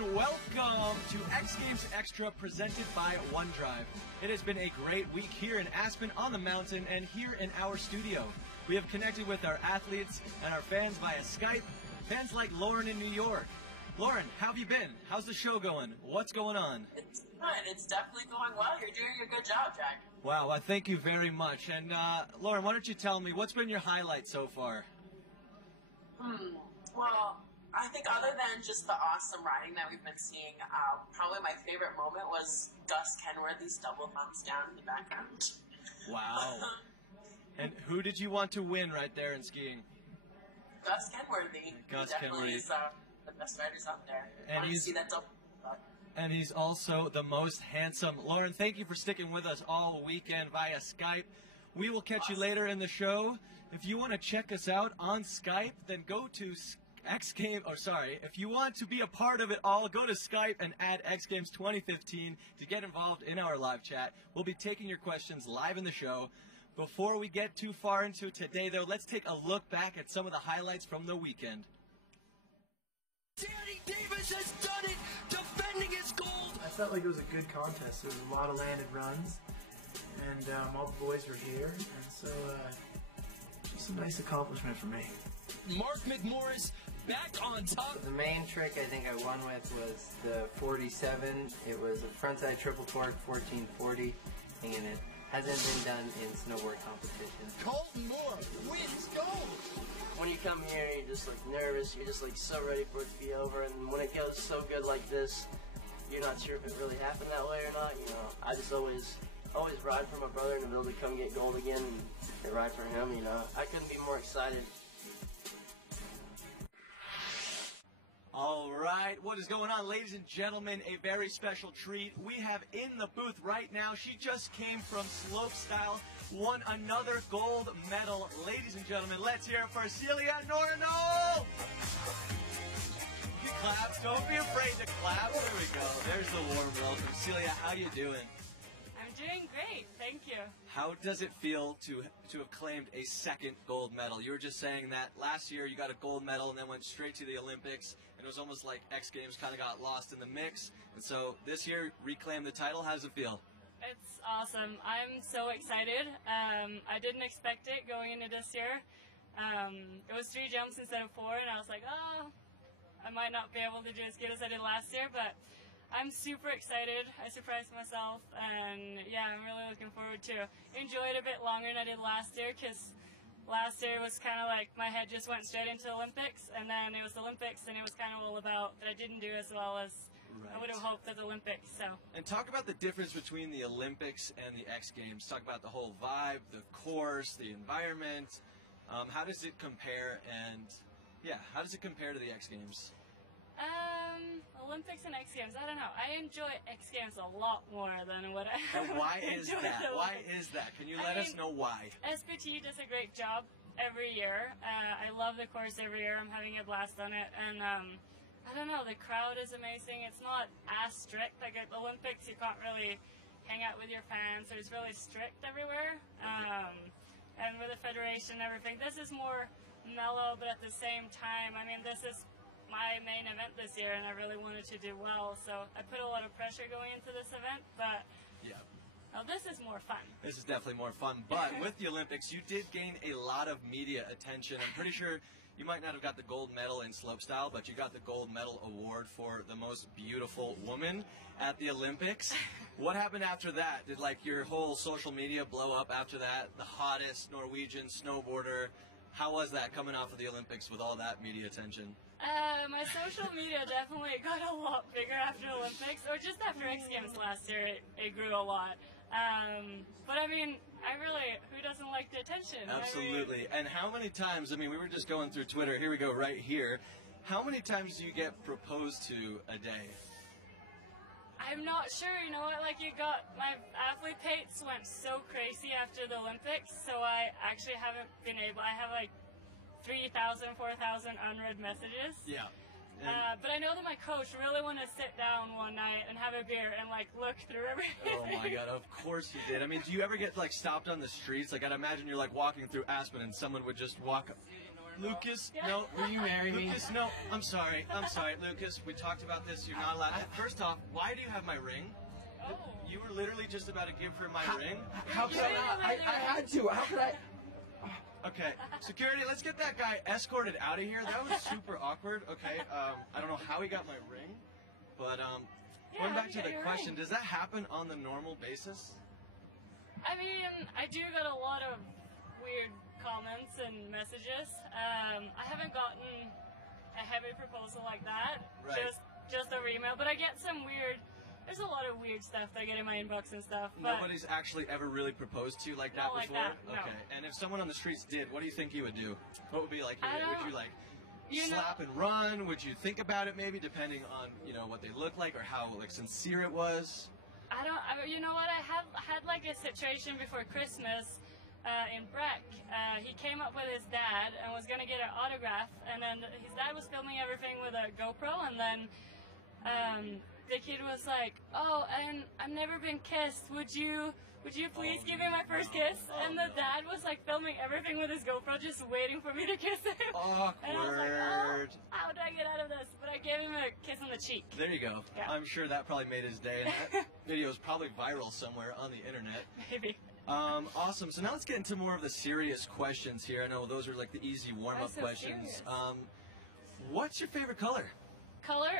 and welcome to X Games Extra presented by OneDrive. It has been a great week here in Aspen on the mountain and here in our studio. We have connected with our athletes and our fans via Skype, fans like Lauren in New York. Lauren, how have you been? How's the show going? What's going on? It's good. It's definitely going well. You're doing a good job, Jack. Wow, well, thank you very much. And Lauren, why don't you tell me, what's been your highlight so far? Well, I think other than just the awesome riding that we've been seeing, probably my favorite moment was Gus Kenworthy's double thumbs down in the background. Wow. And who did you want to win right there in skiing? Gus Kenworthy. Gus Definitely Kenworthy. is the best riders out there. And I see that double. And he's also the most handsome. Lauren, thank you for sticking with us all weekend via Skype. We will catch you later in the show. If you want to check us out on Skype, then go to if you want to be a part of it all, go to Skype and add X Games 2015 to get involved in our live chat. We'll be taking your questions live in the show. Before we get too far into today, though, let's take a look back at some of the highlights from the weekend. Danny Davis has done it, defending his gold. I felt like it was a good contest. There was a lot of landed runs, and all the boys were here, and so just a nice accomplishment for me. Mark McMorris back on top. The main trick I think I won with was the 47. It was a frontside triple cork 1440, and it hasn't been done in snowboard competition. Colton Moore wins gold. When you come here, you're just like nervous. You're just like so ready for it to be over. And when it goes so good like this, you're not sure if it really happened that way or not. You know, I just always ride for my brother and be able to come get gold again and ride for him. You know, I couldn't be more excited. All right, what is going on, ladies and gentlemen? A very special treat. We have in the booth right now, she just came from slopestyle, won another gold medal. Ladies and gentlemen, let's hear it for Celia Norino! Claps, don't be afraid to clap. There we go. There's the warm welcome. Celia, how you doing? I'm doing great, thank you. How does it feel to have claimed a second gold medal? You were just saying that last year you got a gold medal and then went straight to the Olympics, and it was almost like X Games kind of got lost in the mix. And so this year, reclaim the title. How does it feel? It's awesome. I'm so excited. I didn't expect it going into this year. It was 3 jumps instead of 4, and I was like, oh, I might not be able to do as good as I did last year, but I'm super excited. I surprised myself, and yeah, I'm really looking forward to enjoy it a bit longer than I did last year, because last year was kind of like my head just went straight into the Olympics, and then it was the Olympics, and it was kind of all about that I didn't do as well as I would have hoped at the Olympics. So. And talk about the difference between the Olympics and the X Games. Talk about the whole vibe, the course, the environment. How does it compare? And yeah, how does it compare to the X Games? Olympics and X Games, I don't know. I enjoy X Games a lot more than what I And why is that? Why is that? Can you let us know why? SPT does a great job every year. I love the course every year. I'm having a blast on it. And I don't know, the crowd is amazing. It's not as strict. Like at the Olympics, you can't really hang out with your fans, so it's really strict everywhere. And with the federation and everything, this is more mellow, but at the same time, I mean, this is my main event this year, and I really wanted to do well, so I put a lot of pressure going into this event, but yeah. Well, this is more fun. This is definitely more fun, but with the Olympics, you did gain a lot of media attention. I'm pretty sure you might not have got the gold medal in slopestyle, but you got the gold medal award for the most beautiful woman at the Olympics. What happened after that? Did like your whole social media blow up after that? The hottest Norwegian snowboarder. How was that coming off of the Olympics with all that media attention? My social media definitely got a lot bigger after Olympics, or just after X Games last year, it grew a lot. But I mean, who doesn't like the attention? Absolutely. And how many times, I mean, we were just going through Twitter, here we go right here. How many times do you get proposed to a day? I'm not sure, you know what, like my athlete pates went so crazy after the Olympics, so I actually haven't been able, I have like 3,000, 4,000 unread messages. Yeah. But I know that my coach really wanted to sit down one night and have a beer and like look through everything. Oh my God, of course you did. I mean, do you ever get like stopped on the streets? Like I'd imagine you're like walking through Aspen and someone would just walk up. Lucas, no. Will you marry me? Lucas, no. I'm sorry, Lucas. We talked about this. You're not allowed. First off, why do you have my ring? Oh. You were literally just about to give her my ring. How could I had to. How could I? Okay, security, let's get that guy escorted out of here. That was super awkward. Okay, I don't know how he got my ring, but going back to the question, does that happen on the normal basis? I mean, I do get a lot of weird comments and messages. I haven't gotten a heavy proposal like that, Right. just over email, but I get some weird. There's a lot of weird stuff that I get in my inbox and stuff. But Nobody's actually ever really proposed to you like that Not like before? that, no. Okay, and if someone on the streets did, what do you think you would do? What would be like, I would don't- you like you slap and run? Would you think about it maybe, depending on, you know, what they look like or how like sincere it was? You know what? I had like a situation before Christmas in Breck. He came up with his dad and was gonna get an autograph, and then his dad was filming everything with a GoPro, and then the kid was like, "Oh, and I've never been kissed. Would you please give me my first kiss?" And the dad was like filming everything with his GoPro, just waiting for me to kiss him. Awkward. And I was like, "Oh, how do I get out of this?" But I gave him a kiss on the cheek. There you go. Yeah. I'm sure that probably made his day, and that video is probably viral somewhere on the internet. Maybe. Awesome. So now let's get into more of the serious questions here. I know those are like the easy warm-up That's so questions. serious. What's your favorite color? Color,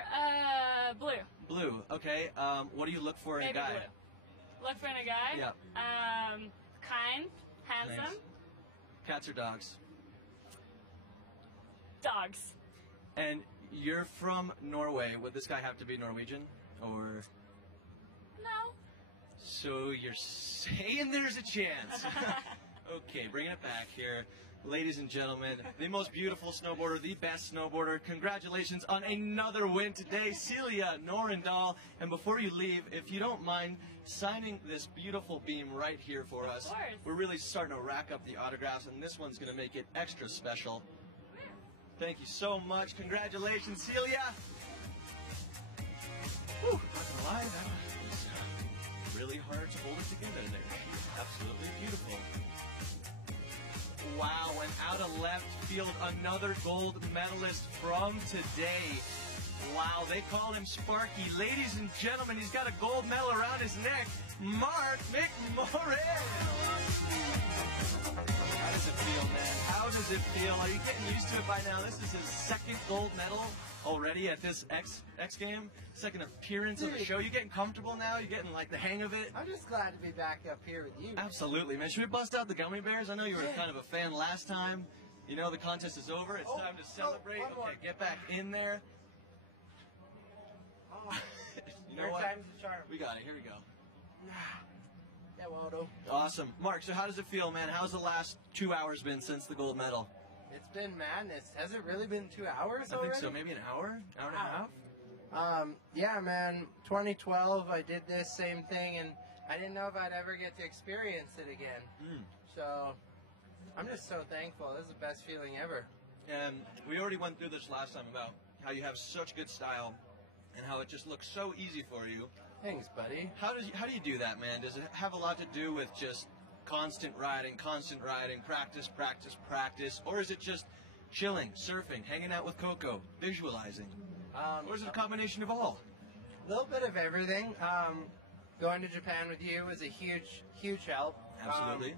blue. Blue. Okay. What do you look for in a Baby guy? blue. Look for in a guy. Yeah. Kind, handsome. Nice. Cats or dogs? Dogs. And you're from Norway. Would this guy have to be Norwegian? Or No. so you're saying there's a chance? Okay, bringing it back here. Ladies and gentlemen, the most beautiful snowboarder, the best snowboarder. Congratulations on another win today, Celia Norendal. And before you leave, if you don't mind signing this beautiful beam right here for us. Of course. We're really starting to rack up the autographs, and this one's going to make it extra special. Thank you so much. Congratulations, Celia. Whew, not gonna lie, that was really hard to hold it together there. Absolutely beautiful. Wow, and out of left field, another gold medalist from today. Wow, they call him Sparky. Ladies and gentlemen, he's got a gold medal around his neck. Mark McMorris. How does it feel, man? How does it feel? Are you getting used to it by now? This is his second gold medal already at this X game. Second appearance of the show. You getting comfortable now? You getting like the hang of it? I'm just glad to be back up here with you. Absolutely, man. Should we bust out the gummy bears? I know you were kind of a fan last time. You know the contest is over. It's time to celebrate. one more. Okay, get back in there. Oh, You know third what? time's a charm. We got it. Here we go. Yeah, Waldo. Awesome. Mark, so how does it feel, man? How's the last 2 hours been since the gold medal? It's been madness. Has it really been 2 hours I already? think so. Maybe an hour? Hour and a half? Yeah, man. 2012, I did this same thing, and I didn't know if I'd ever get to experience it again. So, I'm just so thankful. This is the best feeling ever. And we already went through this last time about how you have such good style and how it just looks so easy for you. Thanks, buddy. How do you do that, man? Does it have a lot to do with just constant riding, practice, practice, practice, or is it just chilling, surfing, hanging out with Coco, visualizing? Or is it a combination of all? A little bit of everything. Going to Japan with you was a huge, huge help. Absolutely.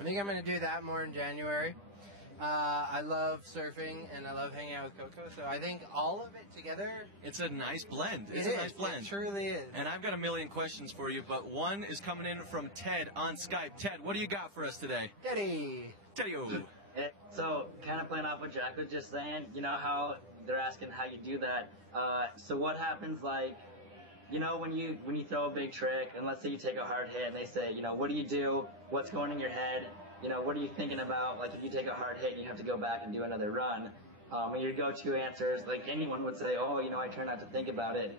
I think I'm going to do that more in January. I love surfing and I love hanging out with Coco, so I think all of it together. It's a nice blend. It's It a is. nice blend. It truly is. And I've got a million questions for you, but one is coming in from Ted on Skype. Ted, what do you got for us today? Teddy. Teddy-o. So, kind of playing off what Jack was just saying, you know how they're asking how you do that. So what happens, like, you know, when you throw a big trick, and let's say you take a hard hit, and they say, you know, what do you do? What's going in your head? You know, what are you thinking about? Like, if you take a hard hit and you have to go back and do another run, and your go-to answers, like anyone would say, oh, you know, I try not to think about it.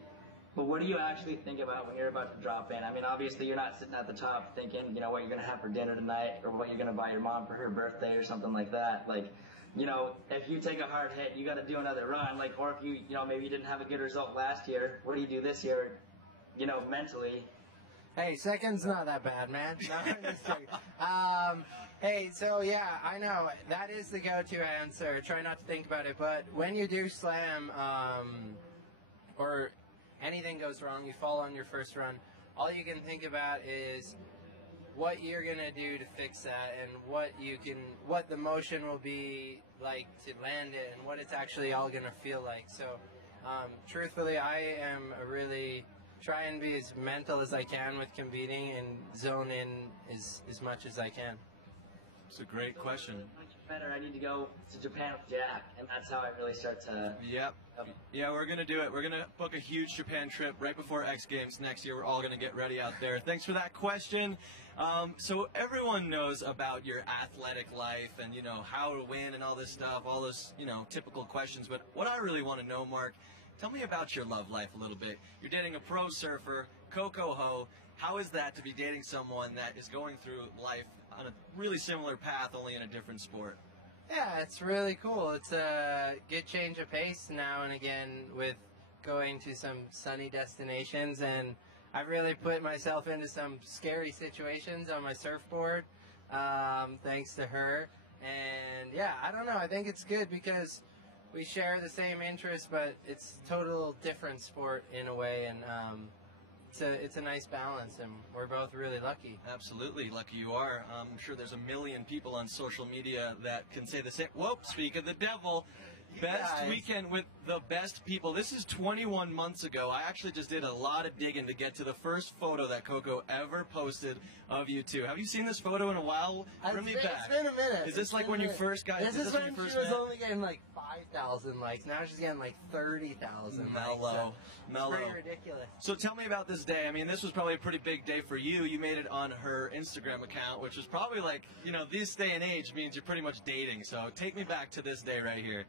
But what do you actually think about when you're about to drop in? I mean, obviously you're not sitting at the top thinking, you know, what you're going to have for dinner tonight or what you're going to buy your mom for her birthday or something like that. Like, you know, if you take a hard hit, you got to do another run. Like, or if you know, maybe you didn't have a good result last year, what do you do this year, you know, mentally? Hey, second's not that bad, man. No, I'm just joking. Hey, so yeah, I know that is the go-to answer. Try not to think about it, but when you do slam, or anything goes wrong, you fall on your first run, all you can think about is what you're gonna do to fix that, and what the motion will be like to land it, and what it's actually all gonna feel like. So, truthfully, I am really try and be as mental as I can with competing and zone in as much as I can. It's a great question. Better, I need to go to Japan with Jack, and that's how I really start to. Yep. Yeah, we're gonna do it. We're gonna book a huge Japan trip right before X Games next year. We're all gonna get ready out there. Thanks for that question. So everyone knows about your athletic life and how to win and all this stuff, all those typical questions. But what I really want to know, Mark, tell me about your love life a little bit. You're dating a pro surfer, Coco Ho. How is that to be dating someone that is going through life on a really similar path, only in a different sport? Yeah, it's really cool. It's a good change of pace now and again with going to some sunny destinations, and I've really put myself into some scary situations on my surfboard, thanks to her. And yeah, I don't know, I think it's good because we share the same interests, but it's total different sport in a way, and it's a nice balance, and we're both really lucky. Absolutely, lucky you are. I'm sure there's a million people on social media that can say the same. Whoop, speak of the devil. Best weekend with the best people. This is 21 months ago. I actually just did a lot of digging to get to the first photo that Coco ever posted of you two. Have you seen this photo in a while? Bring me back. It's been a minute. Is this like when you first got? This is when you first she was met? only getting like 5,000 likes. Now she's getting like 30,000. Mellow. It's pretty ridiculous. So tell me about this day. I mean, this was probably a pretty big day for you. You made it on her Instagram account, which was probably like, this day and age means you're pretty much dating. So take me back to this day right here.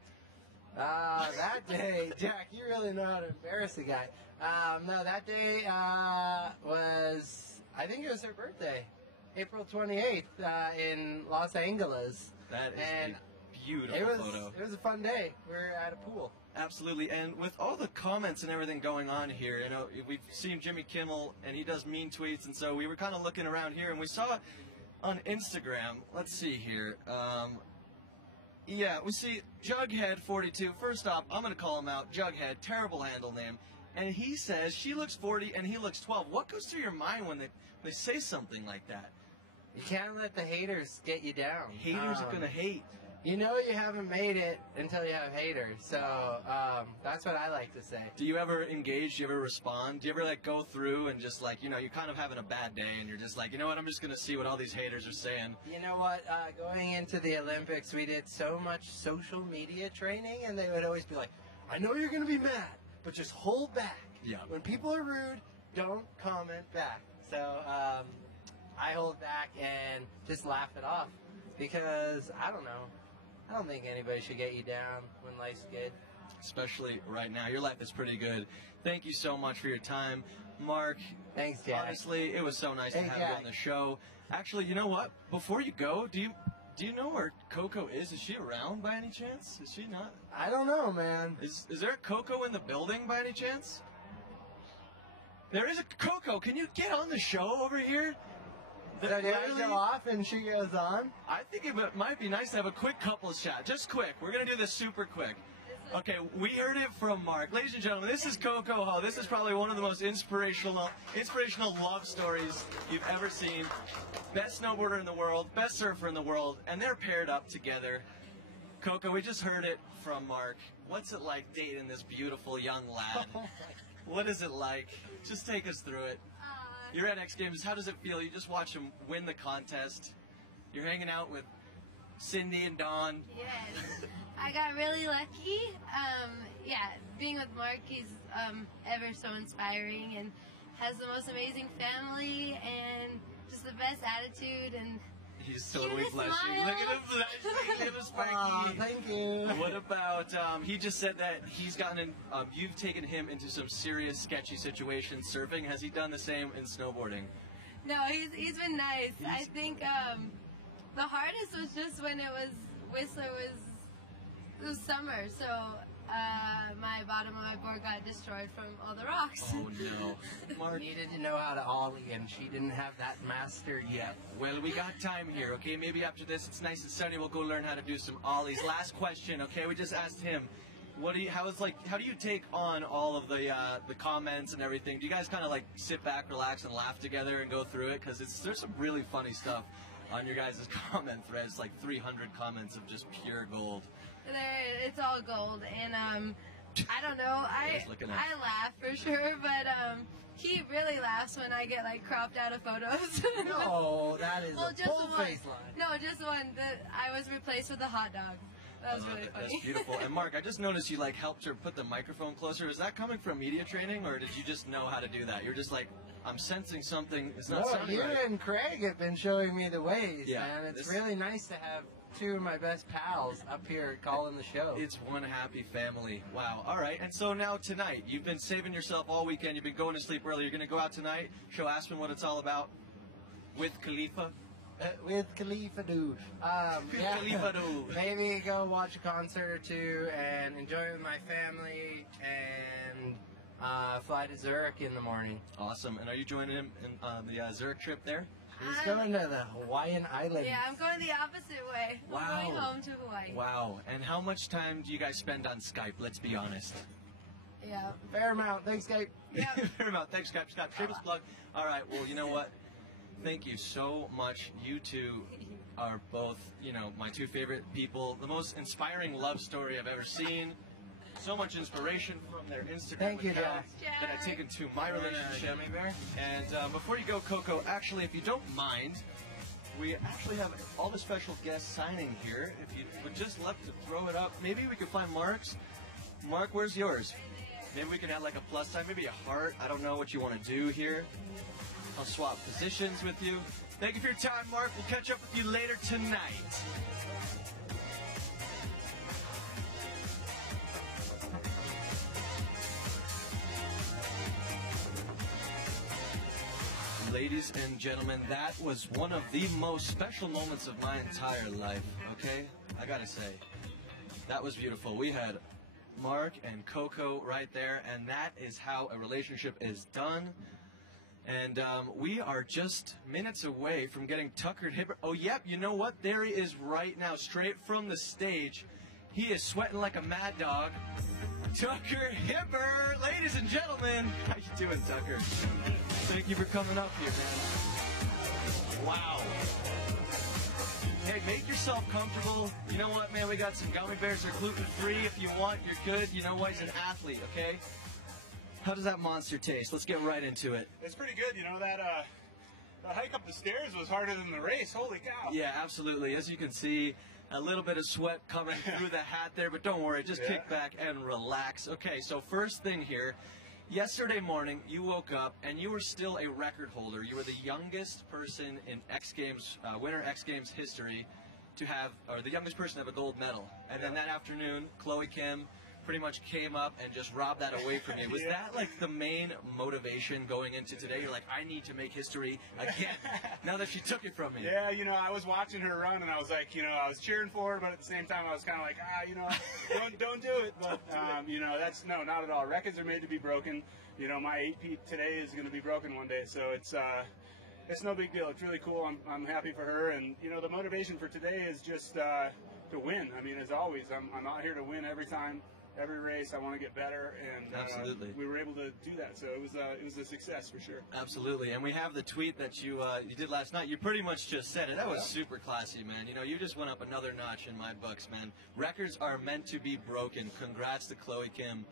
That day, Jack, you really know how to embarrass a guy. No, that day was, I think it was her birthday, April 28th, in Los Angeles. That is a beautiful photo. It was a fun day. We were at a pool. Absolutely, and with all the comments and everything going on here, we've seen Jimmy Kimmel, and he does mean tweets, and so we were kind of looking around here, and we saw on Instagram, let's see here, yeah, we see Jughead42. First off, I'm going to call him out. Jughead, terrible handle name. And he says she looks 40 and he looks 12. What goes through your mind when they say something like that? You can't let the haters get you down. Haters are going to hate. You know you haven't made it until you have haters. So that's what I like to say. Do you ever engage? Do you ever respond? Do you ever go through and just you're kind of having a bad day and you're just like, you know what, I'm just going to see what all these haters are saying? You know what? Going into the Olympics, we did so much social media training, and they would always be like, I know you're going to be mad, but just hold back. Yeah. When people are rude, don't comment back. So I hold back and just laugh it off because, I don't know. I don't think anybody should get you down when life's good. Especially right now. Your life is pretty good. Thank you so much for your time. Mark. Thanks, Jack. Honestly, it was so nice to have you on the show. Actually, you know what? Before you go, do you know where Coco is? Is she around by any chance? Is she not? I don't know, man. Is there a Coco in the building by any chance? There is a Coco. Can you get on the show over here? So do I go off and she goes on? I think it might be nice to have a quick couples shot. Just quick. We're going to do this super quick. Okay, we heard it from Mark. Ladies and gentlemen, this is Coco Ho. This is probably one of the most inspirational love stories you've ever seen. Best snowboarder in the world, best surfer in the world, and they're paired up together. Coco, we just heard it from Mark. What's it like dating this beautiful young lad? What is it like? Just take us through it. You're at X Games. How does it feel? You just watch him win the contest. You're hanging out with Cindy and Dawn. Yes. I got really lucky. Yeah, being with Mark, he's ever so inspiring and has the most amazing family and just the best attitude, and he's totally blushing. Look at him blushing. Give us Frankie. Thank you. What about, he just said that he's gotten you've taken him into some serious sketchy situations surfing. Has he done the same in snowboarding? No, he's been nice. I think the hardest was just when Whistler was summer, so my bottom of my board got destroyed from all the rocks. Oh no. Mark needed to know how to ollie, and she didn't have that mastered yet. Well, we got time here, okay? Maybe after this, it's nice and sunny, we'll go learn how to do some ollies. Last question, okay? We just asked him, how do you take on all of the comments and everything? Do you guys kind of like sit back, relax, and laugh together and go through it? Because there's some really funny stuff on your guys' comment threads, like 300 comments of just pure gold. It's all gold, and I don't know, I laugh for sure, but he really laughs when I get like cropped out of photos. No, that is a full face line. No, just one. I was replaced with a hot dog. That was really funny. That's beautiful. And Mark, I just noticed you like helped her put the microphone closer. Is that coming from media training, or did you just know how to do that? You're just like, I'm sensing something. It's not sounding you right. and Craig have been showing me the ways, yeah, man. It's really nice to have two of my best pals up here calling the show. It's one happy family. Wow. All right. And so now tonight, you've been saving yourself all weekend. You've been going to sleep early. You're going to go out tonight, show Aspen what it's all about with Khalifa. With Khalifa Do. Yeah. Khalifa Do. Maybe go watch a concert or two and enjoy with my family and fly to Zurich in the morning. Awesome. And are you joining him in the Zurich trip there? He's going to the Hawaiian Islands. Yeah, I'm going the opposite way. Wow. I'm going home to Hawaii. Wow. And how much time do you guys spend on Skype? Let's be honest. Yeah. Fair amount. Thanks, Skype. Yeah. Fair amount. Thanks, Skype. Shameless plug. All right. Well, you know what? Thank you so much. You two are both, my two favorite people. The most inspiring love story I've ever seen. So much inspiration from their Instagram Thank you, account Jack. that I've taken to my relationship. And before you go, Coco, actually, if you don't mind, we actually have all the special guests signing here. If you would just love to throw it up, maybe we could find Mark's. Mark, where's yours? Maybe we can add like a plus sign, maybe a heart. I don't know what you want to do here. I'll swap positions with you. Thank you for your time, Mark. We'll catch up with you later tonight. Ladies and gentlemen, that was one of the most special moments of my entire life, okay? I gotta say, that was beautiful. We had Mark and Coco right there, and that is how a relationship is done. And we are just minutes away from getting Tucker Hibbert. Oh, yep, you know what? There he is right now, straight from the stage. He is sweating like a mad dog. Tucker Hibbert, ladies and gentlemen. How you doing, Tucker? Thank you for coming up here, man. Wow. Hey, make yourself comfortable. You know what, man? We got some gummy bears. They're gluten-free. If you want, you're good. You know what? He's an athlete, okay? How does that monster taste? Let's get right into it. It's pretty good. That hike up the stairs was harder than the race. Holy cow. Yeah, absolutely. As you can see, a little bit of sweat coming through the hat there, but don't worry. Just kick back and relax. Okay, so first thing here. Yesterday morning, you woke up and you were still a record holder. You were the youngest person in X Games, Winter X Games history to have, or the youngest person to have a gold medal. And then that afternoon, Chloe Kim pretty much came up and just robbed that away from you. Was that like the main motivation going into today? You're like, I need to make history again now that she took it from me. Yeah, I was watching her run and I was like, I was cheering for her, but at the same time I was kind of like, don't do it. But, that's, no, not at all. Records are made to be broken. My 8P today is going to be broken one day, so it's no big deal. It's really cool. I'm happy for her, and, the motivation for today is just to win. I mean, as always, I'm out here to win every time. Every race, I want to get better, and absolutely, we were able to do that. So it was a success for sure. Absolutely, and we have the tweet that you did last night. You pretty much just said it. That was super classy, man. You just went up another notch in my books, man. Records are meant to be broken. Congrats to Chloe Kim.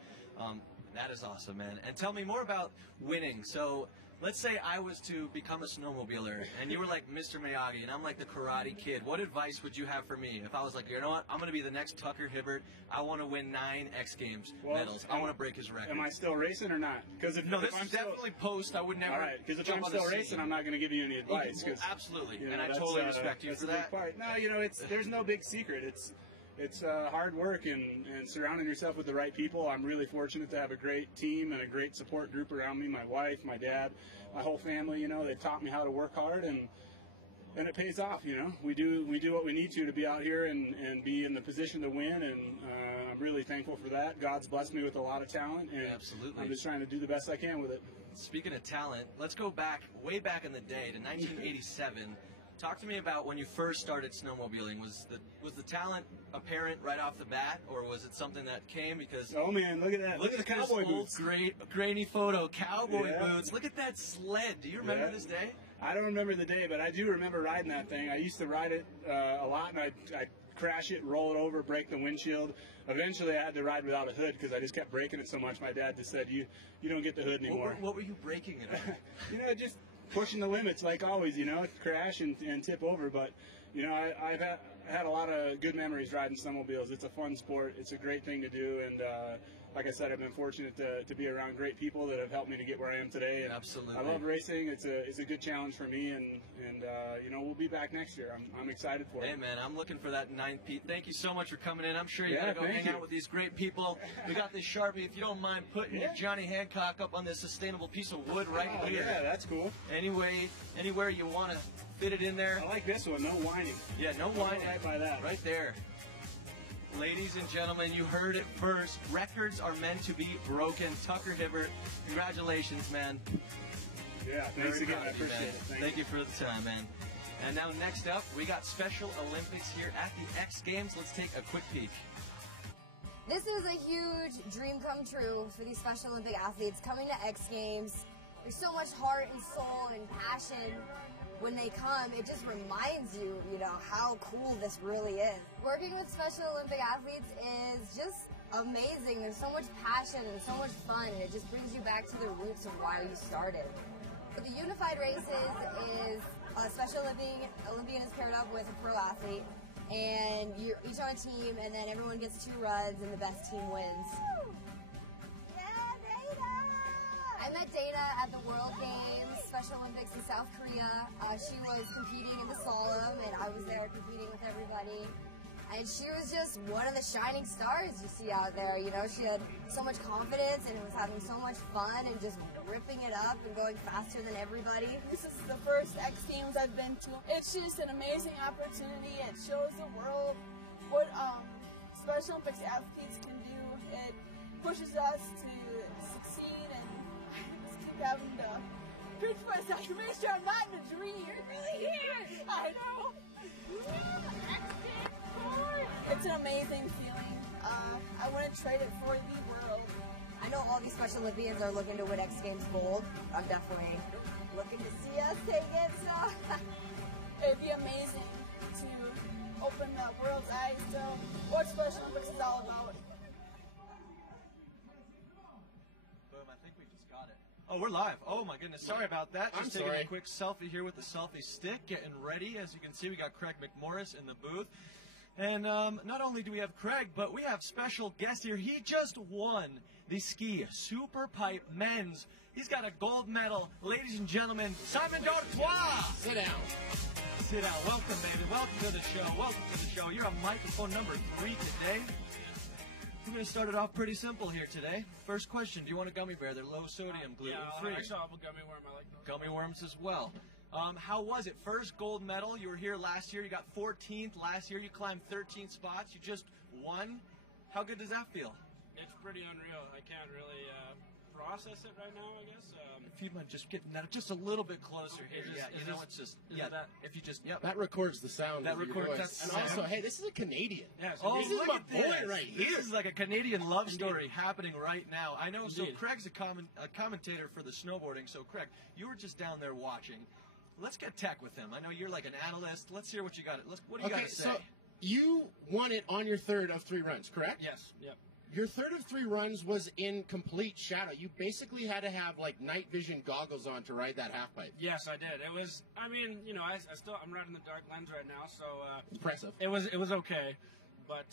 That is awesome, man. And tell me more about winning. So let's say I was to become a snowmobiler, and you were like Mr. Miyagi, and I'm like the Karate Kid. What advice would you have for me if I was like, you know what, I'm going to be the next Tucker Hibbert. I want to win 9 X Games medals. I want to break his record. Am I still racing or not? Because this is definitely post. I would never. All right, because if I'm still racing, I'm not going to give you any advice. Well, absolutely, and I totally respect you for that. No, there's no big secret. It's hard work and surrounding yourself with the right people. I'm really fortunate to have a great team and a great support group around me. My wife, my dad, my whole family, they taught me how to work hard. And then it pays off. You know, we do what we need to be out here and be in the position to win, and I'm really thankful for that. God's blessed me with a lot of talent, and Absolutely. I'm just trying to do the best I can with it. Speaking of talent, let's go back, way back in the day to 1987. Talk to me about when you first started snowmobiling. Was the talent apparent right off the bat, or was it something that came because? Oh man, look at that! Look at the cowboy boots. Great, grainy photo, cowboy Yeah. boots. Look at that sled. Do you remember this day? I don't remember the day, but I do remember riding that thing. I used to ride it a lot, and I'd crash it, roll it over, break the windshield. Eventually, I had to ride without a hood because I just kept breaking it so much. My dad just said, "You don't get the hood anymore." What were you breaking it on? You know, just pushing the limits like always. You know, crash and tip over. But you know, I've had a lot of good memories riding snowmobiles. It's a fun sport. It's a great thing to do, and like I said, I've been fortunate to be around great people that have helped me to get where I am today. And Absolutely. I love racing. It's a good challenge for me, and you know, we'll be back next year. I'm excited for it. Hey man, I'm looking for that 9th Pete. Thank you so much for coming in. I'm sure you gotta go thank hang you. out with these great people. We got this Sharpie. If you don't mind putting your Johnny Hancock up on this sustainable piece of wood right here. Yeah, that's cool. Anywhere you want to fit it in there. I like this one. No whining. Yeah, no whining. Right by that. Right there. Ladies and gentlemen, you heard it first. Records are meant to be broken. Tucker Hibbert, congratulations, man. Yeah, thanks Very again. proud I of you, appreciate man. it. Thank you for the time, man. And now next up, we got Special Olympics here at the X Games. Let's take a quick peek. This is a huge dream come true for these Special Olympic athletes coming to X Games. There's so much heart and soul and passion when they come. It just reminds you, how cool this really is. Working with Special Olympic athletes is just amazing. There's so much passion and so much fun, and it just brings you back to the roots of why you started. For the unified races is a Special Olympian is paired up with a pro athlete, and you're each on a team, and then everyone gets 2 runs, and the best team wins. Yeah, Dana! I met Dana at the World Games, Special Olympics in South Korea. She was competing in the slalom, and I was there competing with everybody. And she was just one of the shining stars you see out there. She had so much confidence and was having so much fun and just ripping it up and going faster than everybody. This is the first X Games I've been to. It's just an amazing opportunity. It shows the world what Special Olympics athletes can do. It pushes us to succeed, and I just keep having to pinch myself to make sure I'm not in a dream. You're really here. I know. It's an amazing feeling. I wouldn't trade it for the world. I know all these Special Olympians are looking to win X Games gold. I'm definitely looking to see us take it. So it'd be amazing to open the world's eyes to what Special Olympics is all about. Boom, I think we just got it. Oh, we're live. Oh my goodness, sorry about that. Just taking a quick selfie here with the selfie stick, getting ready. As you can see, we got Craig McMorris in the booth. And not only do we have Craig, but we have special guest here. He just won the ski super pipe men's. He's got a gold medal. Ladies and gentlemen, Simon D'Artois. Sit down. Sit down. Welcome, baby. Welcome to the show. Welcome to the show. You're on microphone number 3 today. We're going to start it off pretty simple here today. First question, do you want a gummy bear? They're low sodium, gluten-free. Yeah, actually I'll have a gummy worm. I like those. Gummy worms as well. How was it? First gold medal. You were here last year. You got 14th last year. You climbed 13 spots. You just won. How good does that feel? It's pretty unreal. I can't really process it right now, I guess. If you might just get that just a little bit closer here. It's just if you just that records the sound. That of your records voice. that And sound. also, hey, this is a Canadian. Yeah, Oh, this is look my at boy this. right here. This is like a Canadian love story happening right now. I know. So Indeed. Craig's a commentator for the snowboarding. So Craig, you were just down there watching. Let's get tech with him. I know you're like an analyst. Let's hear what you got. What do you got to say? So you won it on your third of 3 runs, correct? Yes. Yep. Your third of 3 runs was in complete shadow. You basically had to have like night vision goggles on to ride that half pipe. Yes, I did. It was. I mean, I'm riding the dark lens right now, so Impressive. It was okay, but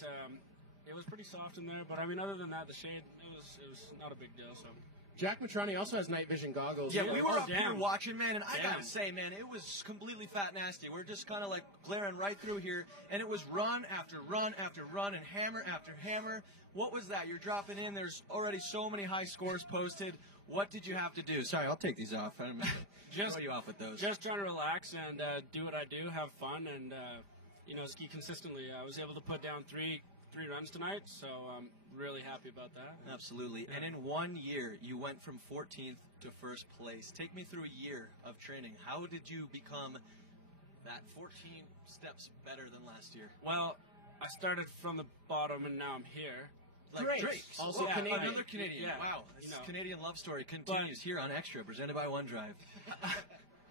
it was pretty soft in there. But I mean, other than that, the shade it was not a big deal. So. Jack Matrani also has night vision goggles. Yeah, we were up here damn. watching, man, and I Damn. gotta say, man, it was completely fat nasty. We're just kind of like glaring right through here, and it was run after run after run and hammer after hammer. What was that? You're dropping in. There's already so many high scores posted. What did you have to do? Sorry, I'll take these off. I'm throw you off with those. Just trying to relax and do what I do, have fun, and ski consistently. I was able to put down three runs tonight, so I'm really happy about that. Absolutely. Yeah. And in 1 year, you went from 14th to first place. Take me through a year of training. How did you become that 14 steps better than last year? Well, I started from the bottom, and now I'm here. Like Drake. Also Canadian. Another Canadian. Yeah. Wow. This Canadian love story continues here on Extra, presented by OneDrive.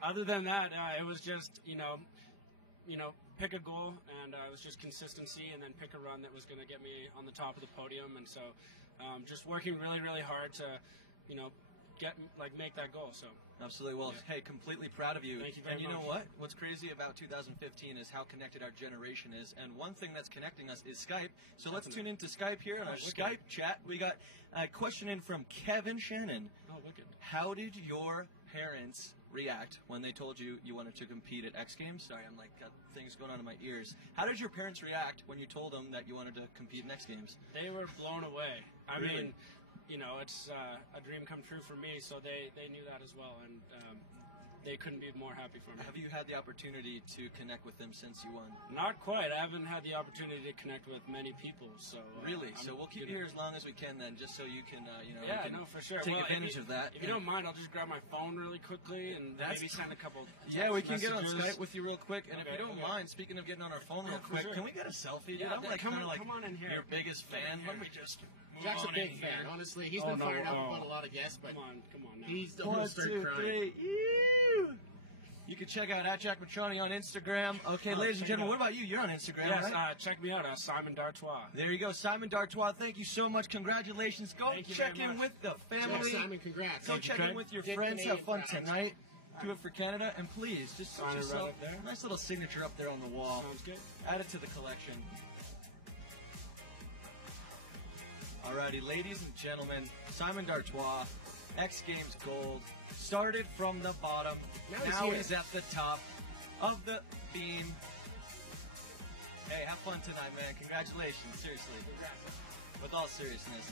Other than that, it was just, pick a goal, and it was just consistency, and then pick a run that was going to get me on the top of the podium. And so just working really, really hard to, make that goal. So Absolutely. Well, hey, completely proud of you. Thank you very and you much. know what? What's crazy about 2015 is how connected our generation is. And one thing that's connecting us is Skype. So let's tune into Skype here on our Skype chat. We got a question in from Kevin Shannon. Oh, wicked. How did your parents react when they told you you wanted to compete at X Games? Sorry, I'm got things going on in my ears. How did your parents react when you told them that you wanted to compete in X Games? They were blown away. I Really? mean, it's a dream come true for me, so they knew that as well, and they couldn't be more happy for me. Have you had the opportunity to connect with them since you won? Not quite. I haven't had the opportunity to connect with many people, so... Really? So we'll keep you here as long as we can then, just so you can, Yeah, you can no, for sure. take Well, advantage of that. If you don't mind, I'll just grab my phone really quickly and maybe send a couple Yeah, we can text get on messages. Skype with you real quick, and if Okay, you don't okay. mind, speaking of getting on our phone real for quick, sure. can we get a selfie? Dude, Yeah, I'm like come kind of on in here. your biggest fan. Let me just move Jack's a on big in fan, here. honestly. He's been fired up about a lot of guests, but Come on now. he's the One, one started two, crying. three. Ew. You can check out Jack Matroni on Instagram. Okay, ladies and check it gentlemen, out. what about you? You're on Instagram, Yes, right? check me out, Simon D'Artois. There you go, Simon D'Artois. Thank you so much. Congratulations. Go Thank you check very in much. with the family. Yeah, Simon, congrats. Go Thank you, check in Craig. with your Big friends. Have Canadian fun fans. tonight. Do it for Canada, and please just Sign put it right yourself up there. nice little signature up there on the wall. Sounds good. Add it to the collection. Alrighty, ladies and gentlemen, Simon D'Artois, X Games Gold, started from the bottom. Now he's at the top of the beam. Hey, have fun tonight, man. Congratulations, seriously. With all seriousness.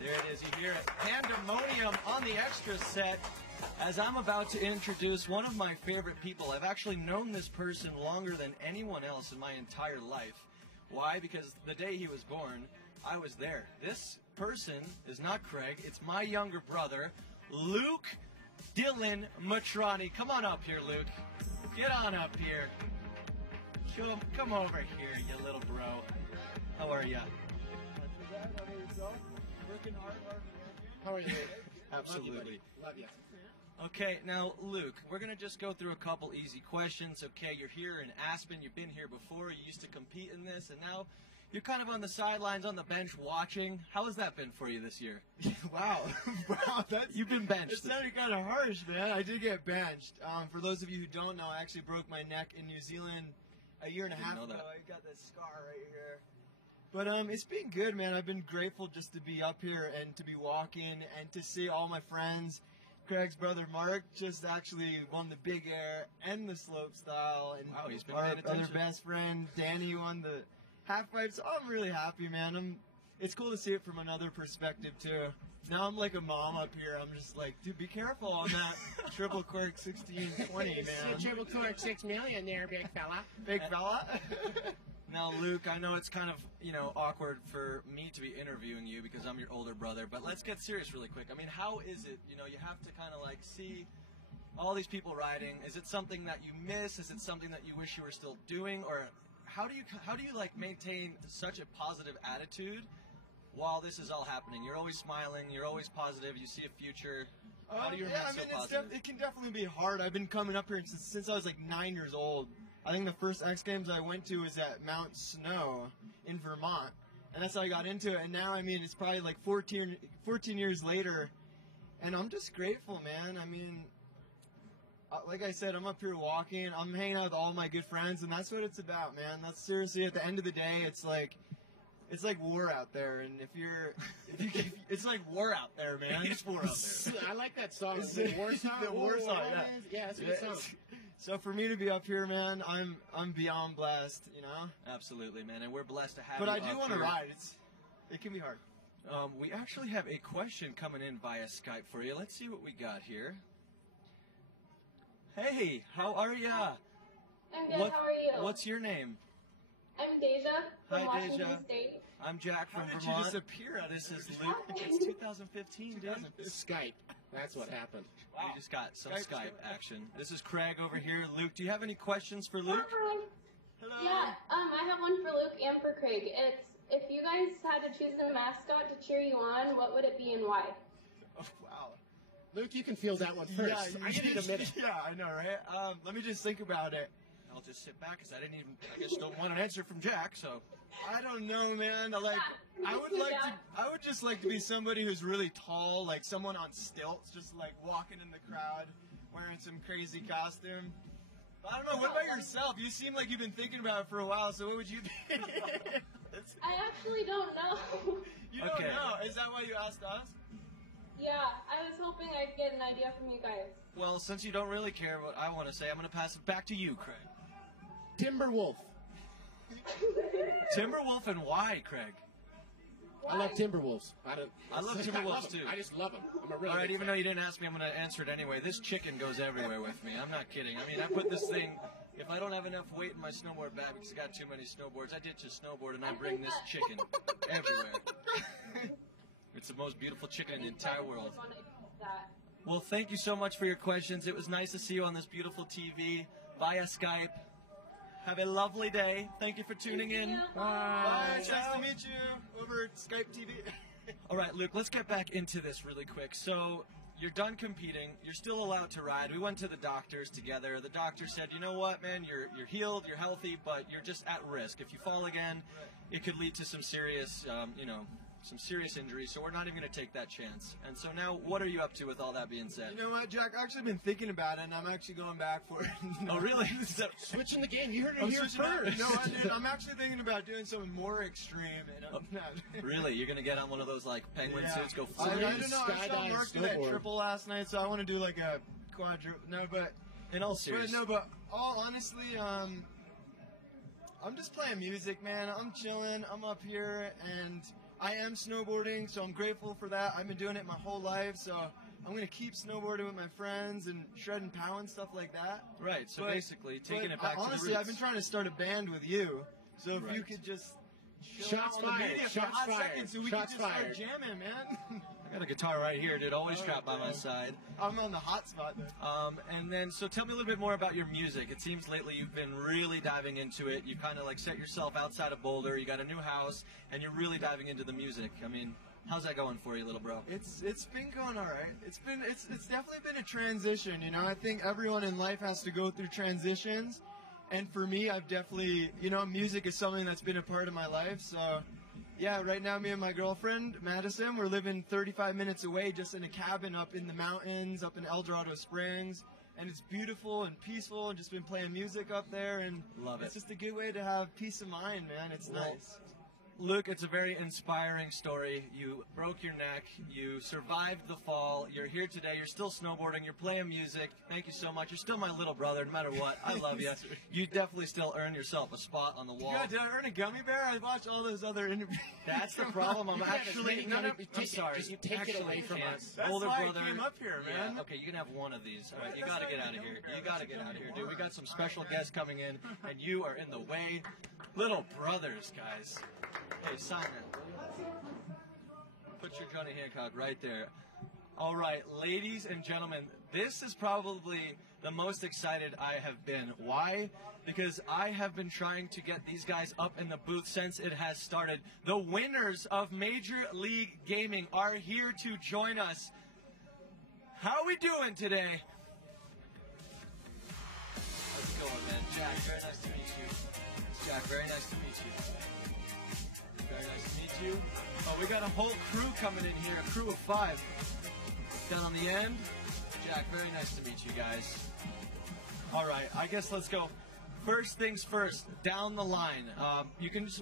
There it is, you hear it. Pandemonium on the extra set as I'm about to introduce one of my favorite people. I've actually known this person longer than anyone else in my entire life. Why? Because the day he was born, I was there. This person is not Craig, it's my younger brother, Luke Dylan Matroni. Come on up here, Luke. Get on up here. Come over here, you little bro. How are ya? How are you? Absolutely. Love you. Okay, now, Luke, we're going to just go through a couple easy questions. Okay, you're here in Aspen. You've been here before. You used to compete in this, and now you're kind of on the sidelines, on the bench, watching. How has that been for you this year? Wow. Wow, You've been benched. It sounded kind of harsh, man. I did get benched. For those of you who don't know, I actually broke my neck in New Zealand a year and a half know ago. that. I got this scar right here. But it's been good, man. I've been grateful just to be up here and to be walking and to see all my friends. Craig's brother Mark just actually won the big air and the slope style, and Wow, he's been our paying other attention. best friend Danny won the half pipe. So I'm really happy, man. It's cool to see it from another perspective too. Now I'm like a mom up here. I'm just like, dude, be careful on that triple cork 1620, man. Triple cork 6 million there, big fella. Big fella. Now, Luke, I know it's kind of, awkward for me to be interviewing you because I'm your older brother, but let's get serious really quick. I mean, how is it, you have to kind of see all these people riding. Is it something that you miss? Is it something that you wish you were still doing? Or how do you maintain such a positive attitude while this is all happening? You're always smiling, you're always positive, you see a future. How do you remain so positive? It can definitely be hard. I've been coming up here since I was like 9 years old. I think the first X Games I went to was at Mount Snow in Vermont, and that's how I got into it. And now, it's probably like 14 years later, and I'm just grateful, man. Like I said, I'm up here walking, I'm hanging out with all my good friends, and that's what it's about, man. That's seriously, at the end of the day, it's like war out there, and it's like war out there, man. It's war out there. I like that song. The war song. The war song, yeah. Yeah, that's a good song. So for me to be up here, man, I'm beyond blessed, Absolutely, man, and we're blessed to have But you I do up want to here. ride. It can be hard. We actually have a question coming in via Skype for you. Let's see what we got here. Hey, how are ya? I'm good. How are you? What's your name? I'm Deja from Hi, Washington Deja. State. I'm Jack from How did Vermont. you just appear? This is Luke. It's 2015, dude. Skype. That's what happened. We just got some Skype action. This is Craig over here. Luke, do you have any questions for Luke? Hi. Hello. Yeah, I have one for Luke and for Craig. It's if you guys had to choose a mascot to cheer you on, what would it be and why? Oh, wow. Luke, you can field that one first. Yeah, I need a minute. Yeah, I know, right? Let me just think about it. I'll just sit back because I don't want an answer from Jack. So I don't know, man. I would just like to be somebody who's really tall, like someone on stilts, just like walking in the crowd, wearing some crazy costume. But I don't know. What about yourself? You seem like you've been thinking about it for a while. So what would you be? I actually don't know. You don't know? Is that why you asked us? Yeah, I was hoping I'd get an idea from you guys. Well, since you don't really care what I want to say, I'm going to pass it back to you, Craig. Timberwolf. Timberwolf and why, Craig? I love Timberwolves. I love Timberwolves too. I just love them. I'm a really All right, big even fan. though you didn't ask me, I'm going to answer it anyway. This chicken goes everywhere with me. I'm not kidding. I mean, I put this thing, if I don't have enough weight in my snowboard bag because I got too many snowboards, I ditch a snowboard and I bring this chicken everywhere. It's the most beautiful chicken in the entire world. Well, thank you so much for your questions. It was nice to see you on this beautiful TV via Skype. Have a lovely day. Thank you for tuning in. Bye. It's nice to meet you over Skype TV. All right, Luke, let's get back into this really quick. So you're done competing. You're still allowed to ride. We went to the doctors together. The doctor said, you know what, man, you're healed, you're healthy, but you're just at risk. If you fall again, it could lead to some serious, some serious injuries, so we're not even going to take that chance. And so now, what are you up to with all that being said? You know what, Jack? I've actually been thinking about it, and I'm actually going back for it. Oh, really? Switching the game. You heard it I'm here switching out. first. No, dude, I'm actually thinking about doing something more extreme. And I'm not. Really? You're going to get on one of those, like, penguin suits, go I flying? don't know. I saw Mark do that triple last night, so I want to do, like, a quadruple. No, but... In all seriousness. But all honestly, I'm just playing music, man. I'm chilling. I'm up here, and... I am snowboarding, so I'm grateful for that. I've been doing it my whole life, so I'm going to keep snowboarding with my friends and shredding pow and stuff like that. Right, so basically taking it back to honestly, the roots. I've been trying to start a band with you, so if you could just chill Shots out on the fired. media for Shots a hot fired. second so we Shots can just fired. start jamming, man. I got a guitar right here, dude, always strapped by my side. I'm on the hot spot there. And then, so tell me a little bit more about your music. It seems lately you've been really diving into it. You kind of like set yourself outside of Boulder. You got a new house, and you're really diving into the music. I mean, how's that going for you, little bro? It's been going all right. It's definitely been a transition. You know, I think everyone in life has to go through transitions, and for me, I've definitely, music is something that's been a part of my life. So. Yeah, right now me and my girlfriend, Madison, we're living 35 minutes away just in a cabin up in the mountains, up in El Dorado Springs. And it's beautiful and peaceful and just been playing music up there. And love it. It's just a good way to have peace of mind, man. It's nice. Luke, it's a very inspiring story. You broke your neck. You survived the fall. You're here today. You're still snowboarding. You're playing music. Thank you so much. You're still my little brother, no matter what. I love you. You definitely still earn yourself a spot on the wall. Yeah, did I earn a gummy bear? I watched all those other interviews. That's the problem. I'm actually... I'm sorry. Just take it away from us. That's older why brother. I came up here, man. Yeah, okay, you can have one of these. All right, you got to get out of here. You got to get out of here, dude. We got some special guests coming in, and you are in the way. Little brothers, guys. Hey, Simon. Put your Johnny Hancock right there. All right, ladies and gentlemen, this is probably the most excited I have been. Why? Because I have been trying to get these guys up in the booth since it has started. The winners of Major League Gaming are here to join us. How are we doing today? How's it going, man? Jack, very nice to meet you. It's Jack, very nice to meet you. Very nice to meet you. Oh, we got a whole crew coming in here, a crew of 5. Down on the end. Jack, very nice to meet you guys. All right, I guess let's go. First things first, down the line.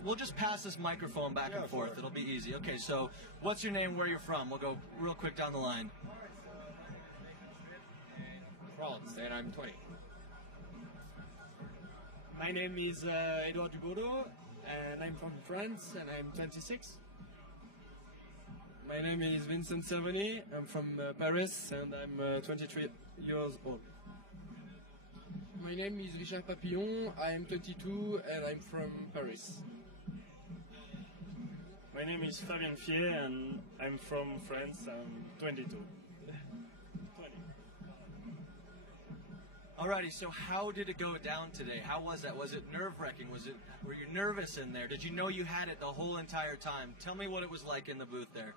We'll just pass this microphone back and forth. It'll be easy. Okay, so what's your name, where you're from? We'll go real quick down the line. Franz, and I'm 20. My name is Edouard Dubourdeau, and I'm from France, and I'm 26. My name is Vincent Servani. I'm from Paris and I'm 23 years old. My name is Richard Papillon. I am 22 and I'm from Paris. My name is Fabien Fier and I'm from France. I'm 22. 20. Alrighty, so how did it go down today? How was that? Was it nerve-wracking? Were you nervous in there? Did you know you had it the whole entire time? Tell me what it was like in the booth there.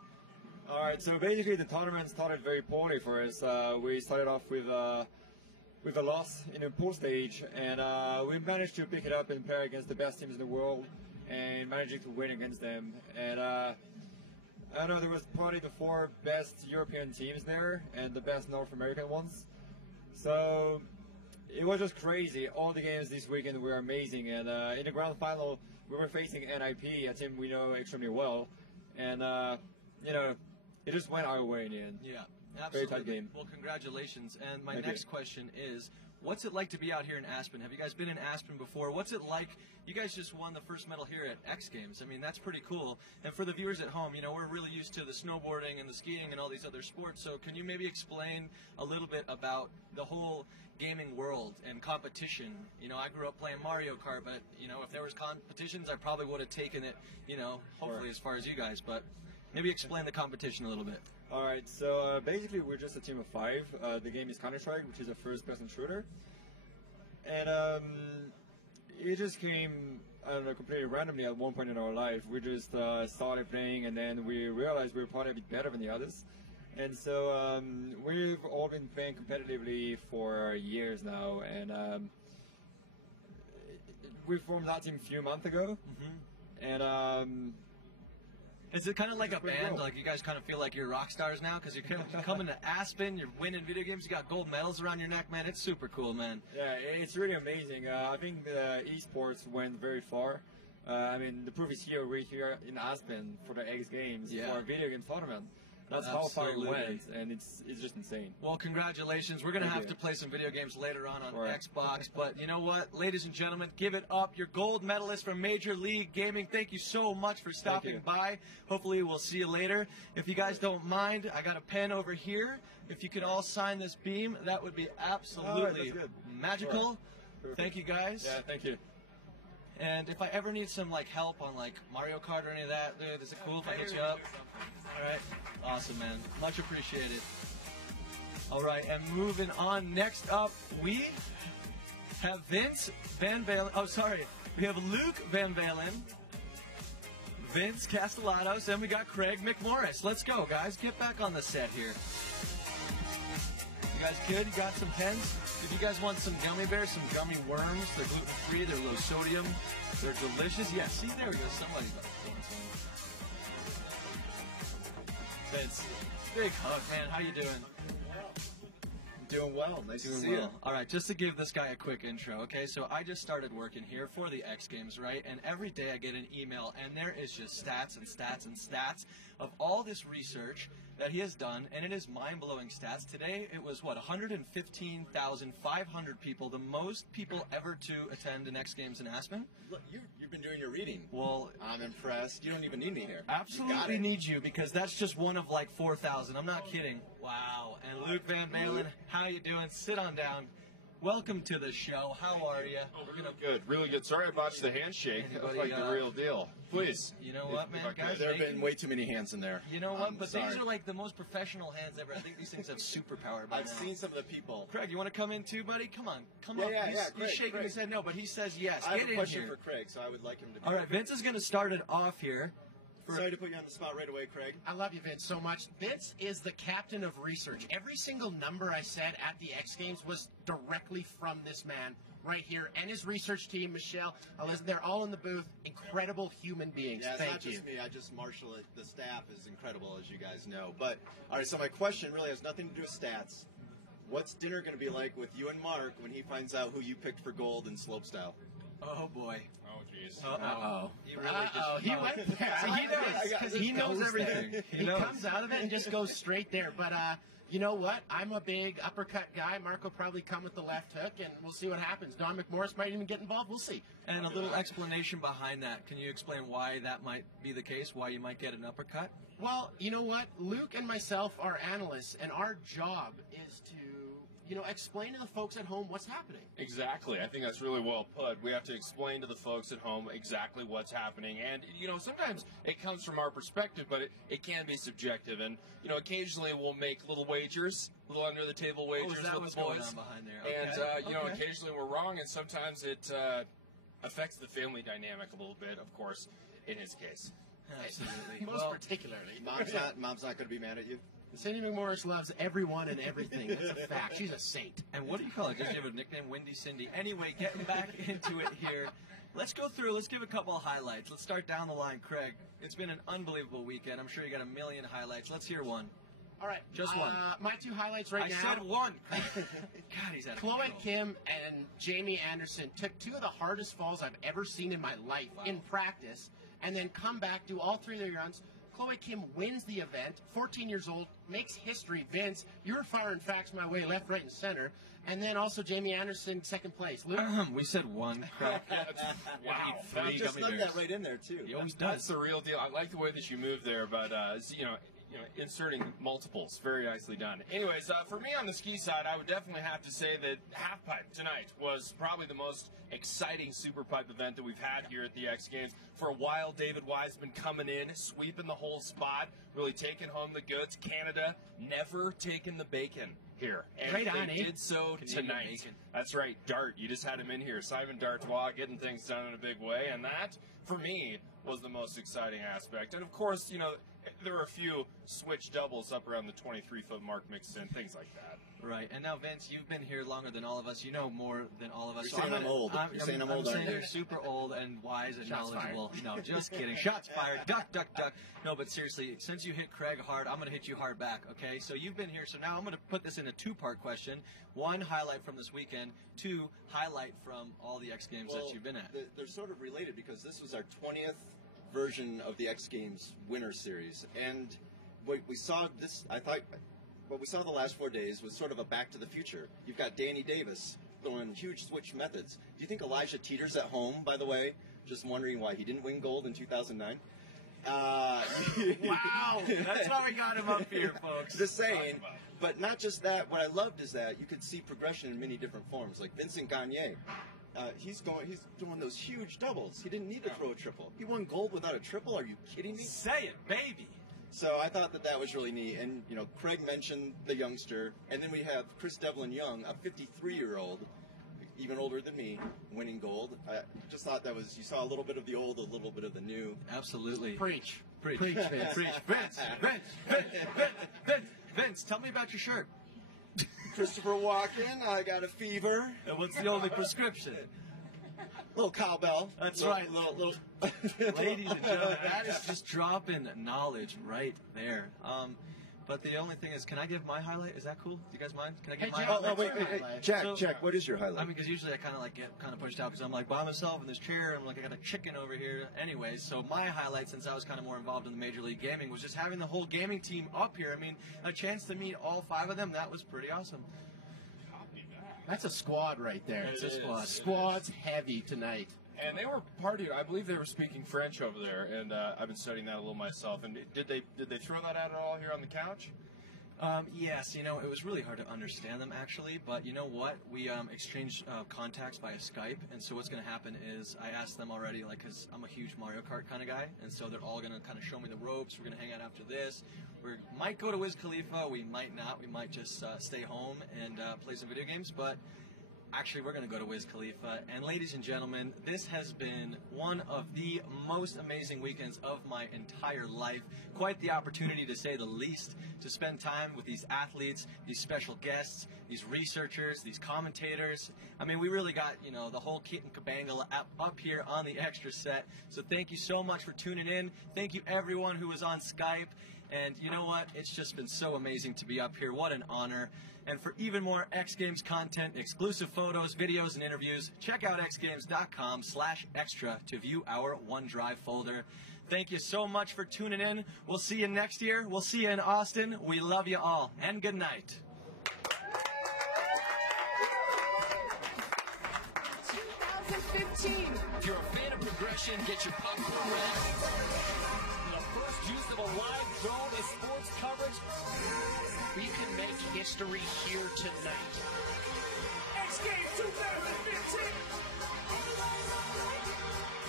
All right, so basically the tournament started very poorly for us. We started off with a loss in a pool stage, and we managed to pick it up and play against the best teams in the world, and managing to win against them. And I don't know, there was probably the 4 best European teams there and the best North American ones. So it was just crazy. All the games this weekend were amazing, and in the grand final we were facing NIP, a team we know extremely well, and you know, it just went our way in the end. Yeah, absolutely. Very tight game. Well, congratulations. And my Thank next you. question is, what's it like to be out here in Aspen? Have you guys been in Aspen before? What's it like? You guys just won the first medal here at X Games. I mean, that's pretty cool. And for the viewers at home, you know, we're really used to the snowboarding and the skiing and all these other sports. So can you maybe explain a little bit about the whole gaming world and competition? You know, I grew up playing Mario Kart, but, you know, if there was competitions, I probably would have taken it, you know, hopefully as far as you guys. But maybe explain the competition a little bit. All right, so basically we're just a team of 5. The game is Counter-Strike, which is a first-person shooter. And it just came, I don't know, completely randomly at one point in our life. We just started playing, and then we realized we were probably a bit better than the others. And so we've all been playing competitively for years now, and we formed that team a few months ago. And is it kind of like a band? cool. Like you guys kind of feel like you're rock stars now because you're coming to Aspen, you're winning video games, you got gold medals around your neck, man. It's super cool, man. Yeah, it's really amazing. I think the esports went very far. I mean, the proof is here. We're here in Aspen for the X Games for a video game tournament. That's how far it went, and it's just insane. Well, congratulations. We're going to have to play some video games later on Xbox. But you know what? Ladies and gentlemen, give it up. Your gold medalist from Major League Gaming. Thank you so much for stopping by. Hopefully, we'll see you later. If you guys don't mind, I got a pen over here. If you could all sign this beam, that would be absolutely magical. Thank you, guys. Yeah, thank you. And if I ever need some like help on like Mario Kart or any of that, dude, is it cool if I hit you up? All right, awesome, man. Much appreciated. All right, and moving on. Next up, we have Vince Van Valen. Oh, sorry, we have Luke Van Valen, Vince Castellanos, and we got Craig McMorris. Let's go, guys. Get back on the set here. You guys good? You got some pens? If you guys want some gummy bears, some gummy worms, they're gluten-free, they're low sodium, they're delicious. Yeah, see, there we go. Somebody got Vince, big hug, man. How you doing? Doing well. Nice to see you. All right, just to give this guy a quick intro, okay? So I just started working here for the X Games, right? And every day I get an email, and there is just stats and stats and stats of all this research that he has done, and it is mind-blowing stats. Today, it was, what, 115,500 people, the most people ever to attend an X Games in Aspen? Look, you've been doing your reading. Well, I'm impressed. You don't even need me here. Absolutely need you, because that's just one of like 4,000. I'm not kidding. Wow. And Luke Van Valen, how you doing? Sit on down. Welcome to the show. How are you? Good, really good. Sorry I botched the handshake. That's like the real deal. Please. You know what, man? Guys, there have been way too many hands in there. You know what? But these are like the most professional hands ever. I think these things have superpower. I've seen some of the people. Craig, you want to come in too, buddy? Come on. Come Yeah, on. yeah, he's, yeah, he's Craig, shaking Craig. his head no, but he says yes. I have Get a in question here. for Craig, so I would like him to be All right, Vince is going to start it off here. Sorry to put you on the spot right away, Craig. I love you, Vince, so much. Vince is the captain of research. Every single number I said at the X Games was directly from this man right here and his research team, Michelle, Elizabeth. They're all in the booth. Incredible human beings. Yeah, it's Thank not you. just me. I just marshal it. The staff is incredible, as you guys know. But, all right, so my question really has nothing to do with stats. What's dinner going to be like with you and Mark when he finds out who you picked for gold in slopestyle? Oh, boy. Oh, jeez. Uh-oh. He really just... He went there. See, he knows, because he knows everything. He knows. comes out of it and just goes straight there. But you know what? I'm a big uppercut guy. Mark will probably come with the left hook, and we'll see what happens. Don McMorris might even get involved. We'll see. And a little explanation behind that. Can you explain why that might be the case, why you might get an uppercut? Well, you know what? Luke and myself are analysts, and our job is to, explain to the folks at home what's happening. Exactly. I think that's really well put. We have to explain to the folks at home exactly what's happening. And, sometimes it comes from our perspective, but it can be subjective. And, occasionally we'll make little wagers, little under-the-table wagers is that with what's the boys. going on behind there? And, Okay. occasionally we're wrong, and sometimes it affects the family dynamic a little bit, of course, in his case. Absolutely. Most particularly. Mom's not going to be mad at you. Cindy McMorris loves everyone and everything. That's a fact. She's a saint. And what do you call it? Does she have a nickname? Windy Cindy. Anyway, getting back into it here. Let's go through. Let's give a couple of highlights. Let's start down the line. Craig, it's been an unbelievable weekend. I'm sure you got a million highlights. Let's hear one. All right. Just one. My two highlights right now. I said one. God, he's out of Chloe control. Kim and Jamie Anderson took two of the hardest falls I've ever seen in my life in practice, and then come back, do all three of their runs. Chloe Kim wins the event, 14 years old, makes history. Vince, you were firing facts my way, left, right, and center. And then also Jamie Anderson, second place. Luke? We said one. Craig. Wow. I just snuck that right in there, too. He always That's does. the real deal. I like the way that you moved there, but inserting multiples, very nicely done. Anyways, for me on the ski side, I would definitely have to say that halfpipe tonight was probably the most exciting superpipe event that we've had here at the X Games. For a while, David Wiseman coming in, sweeping the whole spot, really taking home the goods. Canada never taking the bacon here. And Right on, they eh? did so Canadian tonight. bacon. That's right, Dart. You just had him in here. Simon Dartois getting things done in a big way. And that, for me, was the most exciting aspect. And, of course, there were a few switch doubles up around the 23-foot mark mixed in, things like that. Right. And now, Vince, you've been here longer than all of us. You know more than all of us. You're saying I'm old. You're saying I'm old, saying aren't you? you're super old and wise and Shots knowledgeable. No, just kidding. Shots fired. Duck, duck, duck. No, but seriously, since you hit Craig hard, I'm going to hit you hard back, okay? So you've been here. So now I'm going to put this in a two-part question. One, highlight from this weekend. Two, highlight from all the X Games that you've been at. They're sort of related because this was our 20th version of the X Games Winter Series. And what we saw what we saw the last 4 days was sort of a back to the future. You've got Danny Davis throwing huge switch methods. Do you think Elijah Teeter's at home, by the way, just wondering why he didn't win gold in 2009? Wow, that's why we got him up here, folks. Just saying. But not just that. What I loved is that you could see progression in many different forms. Like Vincent Gagne, he's doing those huge doubles. He didn't need to throw a triple. He won gold without a triple. Are you kidding me? Say it, baby. So I thought that was really neat. And, Craig mentioned the youngster. And then we have Chris Devlin Young, a 53-year-old, even older than me, winning gold. I just thought you saw a little bit of the old, a little bit of the new. Absolutely. Preach. Preach, Preach, Vince. Preach. Vince, tell me about your shirt. Christopher Walken, I got a fever. And what's the only prescription? Little cowbell. That's little, right. Little. Ladies and gentlemen, that is just dropping knowledge right there. But the only thing is, can I give my highlight? Is that cool? Do you guys mind? Can I give my highlight? Wait. Jack, what is your highlight? I mean, because usually I kind of get pushed out because I'm like by myself in this chair. I'm like, I got a chicken over here. Anyways, so my highlight, since I was kind of more involved in the Major League Gaming, was just having the whole gaming team up here. I mean, a chance to meet all 5 of them, that was pretty awesome. That's a squad right there. It's a squad. Squad's heavy tonight. And they were I believe they were speaking French over there, and I've been studying that a little myself. And did they throw that out at all here on the couch? Yes, it was really hard to understand them actually, but you know what? We exchanged contacts via Skype, and so what's going to happen is I asked them already, because I'm a huge Mario Kart kind of guy, and so they're all going to kind of show me the ropes. We're going to hang out after this. We might go to Wiz Khalifa, we might not. We might just stay home and play some video games, but actually, we're going to go to Wiz Khalifa. And ladies and gentlemen, this has been one of the most amazing weekends of my entire life. Quite the opportunity, to say the least, to spend time with these athletes, these special guests, these researchers, these commentators. I mean, we really got, the whole kit and cabangle up here on the extra set. So thank you so much for tuning in. Thank you, everyone who was on Skype. And you know what? It's just been so amazing to be up here. What an honor. And for even more X Games content, exclusive photos, videos, and interviews, check out xgames.com/extra to view our OneDrive folder. Thank you so much for tuning in. We'll see you next year. We'll see you in Austin. We love you all. And good night. 2015. If you're a fan of progression, get your popcorn ready. The first use of a live drone in sports coverage. We can make history here tonight. X Games 2015.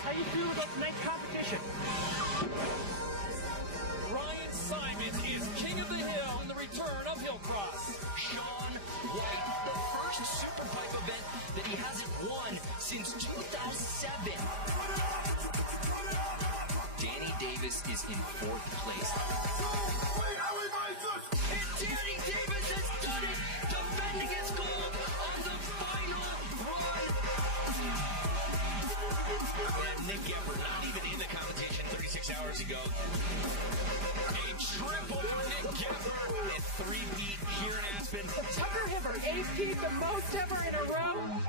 How you feel about tonight's competition? Ryan Simons is king of the hill in the return of Hillcross. Sean White, the first Super Pipe event that he hasn't won since 2007. Danny Davis is in 4th place. And Danny Davis has done it, defending his gold on the final run. And Nick Gepper, not even in the competition 36 hours ago. A triple for Nick Gepper and 3-peat here in Aspen. Tucker Hibber, 8-peat, the most ever in a row.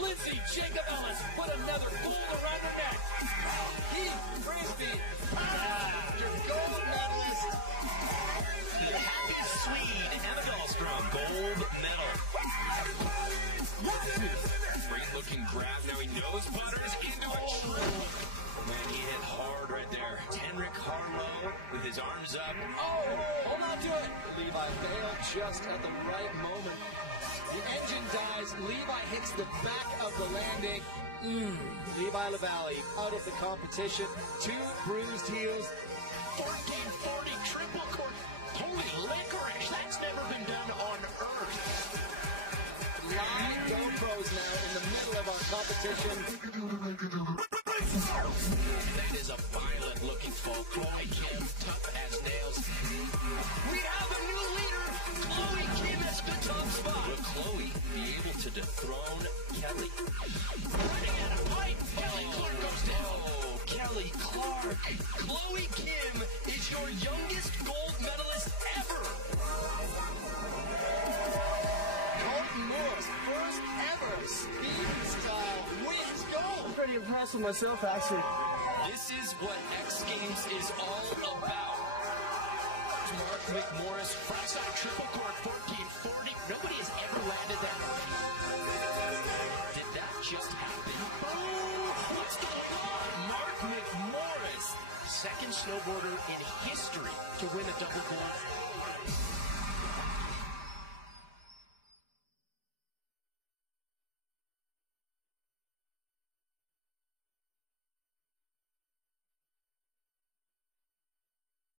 Lindsay Jacob Ellis put another gold around her neck. Heath Frisbee, your gold medalist. The happiest Swede, Emma Dahlstrom, gold medal. Great looking grab. Now he nose butters into a triple. Man, he hit hard right there. Henrik Harlow with his arms up. Oh, hold on to it. Levi failed just at the right moment. The engine dies. Levi hits the back of the landing. Levi LaValle out of the competition. 2 bruised heels. 1440 triple court. Holy licorice, that's never been done on Earth. Live GoPros now in the middle of our competition. That is a violent-looking foe. Chloe Kim, tough as nails. We have a new leader. Chloe Kim has the top spot. Will Chloe be able to dethrone Kelly? Running out of pipe. Kelly Clark goes down. Oh, Kelly Clark. Chloe Kim is your youngest gold medalist ever. Colton Moore's first ever speed-style wins gold. I'm pretty impressed with myself, actually. This is what X Games is all about. Mark McMorris, frontside triple court 1440. Nobody has ever landed that. Did that just happen? What's going on? Mark McMorris, second snowboarder in history to win a double gold.